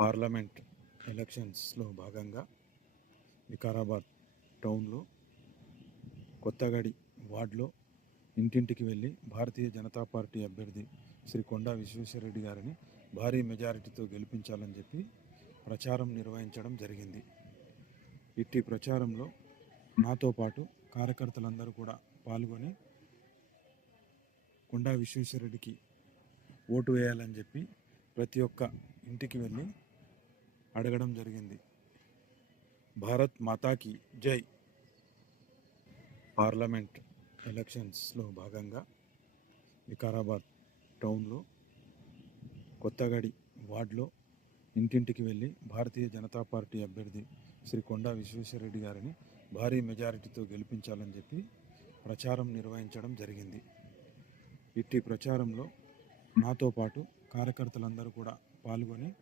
Parliament ఎలక్షన్స్లో భాగంగా వికారాబాద్ టౌన్లో కొత్తగడి వార్డులో ఇంటింటికి వెళ్ళి భారతీయ జనతా పార్టీ అభ్యర్థి శ్రీ కొండా విశ్వేశ్వరరెడ్డి గారిని భారీ మెజారిటీతో గెలిపించాలని చెప్పి ప్రచారం నిర్వహించడం జరిగింది. ఇట్టి ప్రచారంలో నాతో పాటు కార్యకర్తలందరూ కూడా పాల్గొని కొండా విశ్వేశ్వరరెడ్డికి ఓటు వేయాలని చెప్పి ప్రతి ఒక్క ఇంటికి వెళ్ళి అడగడం జరిగింది. భారత్ మాతాకి జై. పార్లమెంట్ ఎలక్షన్స్లో భాగంగా వికారాబాద్ టౌన్లో కొత్తగడి వార్డులో ఇంటింటికి వెళ్ళి భారతీయ జనతా పార్టీ అభ్యర్థి శ్రీ కొండా విశ్వేశ్వరరెడ్డి గారిని భారీ మెజారిటీతో గెలిపించాలని చెప్పి ప్రచారం నిర్వహించడం జరిగింది. ఇట్టి ప్రచారంలో నాతో పాటు కార్యకర్తలందరూ కూడా పాల్గొని